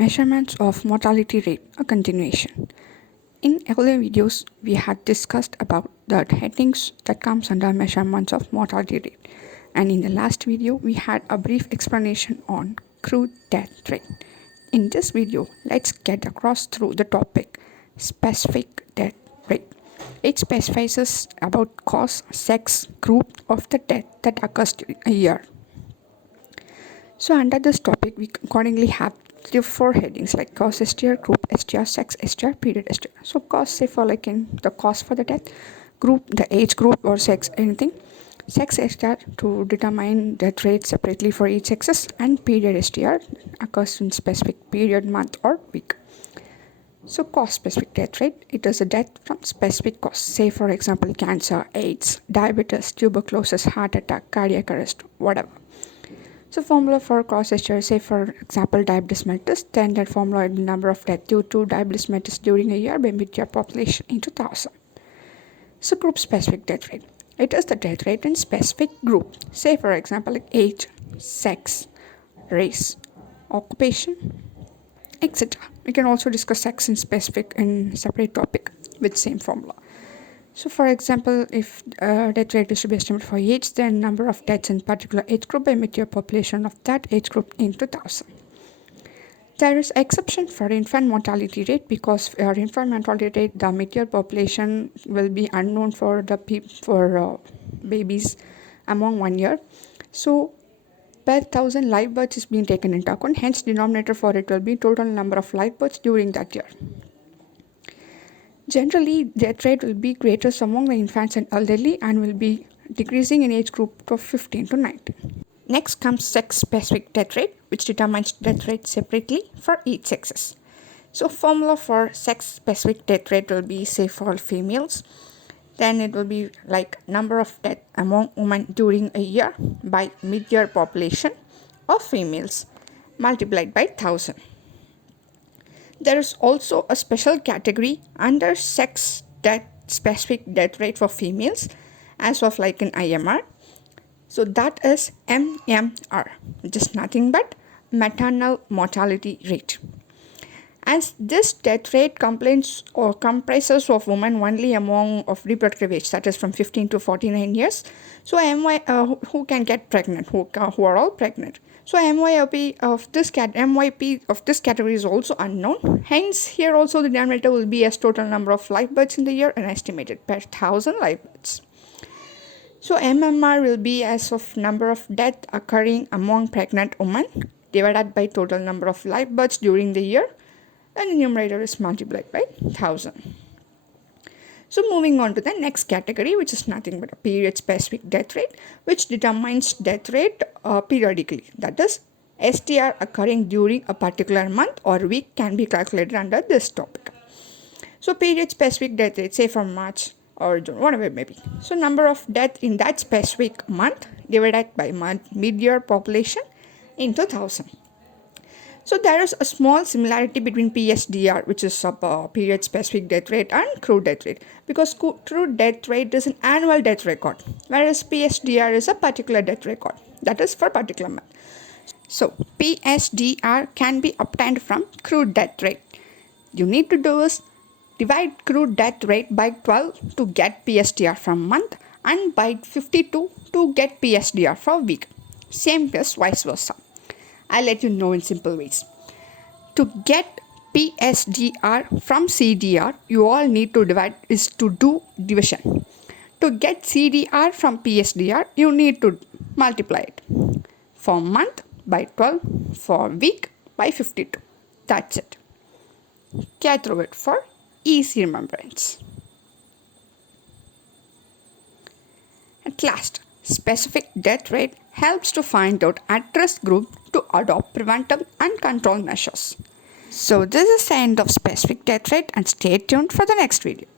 Measurements of mortality rate, a continuation. In earlier videos, we had discussed about the headings that comes under measurements of mortality rate. And in the last video, we had a brief explanation on crude death rate. In this video, let's get across through the topic, specific death rate. It specifies about cause, sex, group of the death that occurs during a year. So under this topic, we accordingly have 4 headings like cause SDR, group SDR, sex SDR, period SDR. So cause, say for like in the cause for the death, group, the age group or sex, anything. Sex SDR to determine death rate separately for each sexes, and period SDR occurs in specific period, month or week. So cause specific death rate, it is a death from specific cause. Say for example cancer, AIDS, diabetes, tuberculosis, heart attack, cardiac arrest, whatever. So formula for cause SDR, say for example diabetes mellitus, then that formula is the number of deaths due to diabetes mellitus during a year by mid-year population into 1000. So group specific death rate, it is the death rate in specific group. Say for example like age, sex, race, occupation, etc. We can also discuss sex in specific in separate topic with same formula. So for example, if death rate is to be estimated for age, then number of deaths in particular age group by mid-year population of that age group into 1000. There is exception for infant mortality rate because for infant mortality rate, the mid-year population will be unknown for the babies among 1 year. So per 1000 live births is being taken into account. Hence, denominator for it will be total number of live births during that year. Generally, death rate will be greatest among the infants and elderly and will be decreasing in age group of 15 to 19. Next comes sex-specific death rate, which determines death rate separately for each sexes. So formula for sex-specific death rate will be, say for females, then it will be like number of death among women during a year by mid-year population of females multiplied by 1000. There is also a special category under sex death specific death rate for females as of like an IMR. So that is MMR, which is nothing but maternal mortality rate. As this death rate comprises of women only among of reproductive age, that is from 15 to 49 years. So who can get pregnant, who are all pregnant. So MYP of this category is also unknown. Hence, here also the denominator will be as total number of live births in the year and estimated per 1000 live births. So MMR will be as of number of death occurring among pregnant women divided by total number of live births during the year, and the numerator is multiplied by 1000. So moving on to the next category, which is nothing but a period specific death rate, which determines death rate periodically. That is, SDR occurring during a particular month or week can be calculated under this topic. So period specific death rate, say from March or June, whatever it may be. So number of death in that specific month divided by month mid-year population into 1000. So there is a small similarity between PSDR, which is a period specific death rate, and crude death rate, because crude death rate is an annual death record, whereas PSDR is a particular death record, that is for particular month. So PSDR can be obtained from crude death rate. You need to do is divide crude death rate by 12 to get PSDR for month and by 52 to get PSDR for week. Same as vice versa. I'll let you know in simple ways. To get PSDR from CDR, you all need to do division. To get CDR from PSDR, you need to multiply it. For month by 12, for week by 52. That's it. Get through it for easy remembrance. At last, specific death rate helps to find out at-risk group to adopt preventive and control measures. So this is the end of specific death rate, and stay tuned for the next video.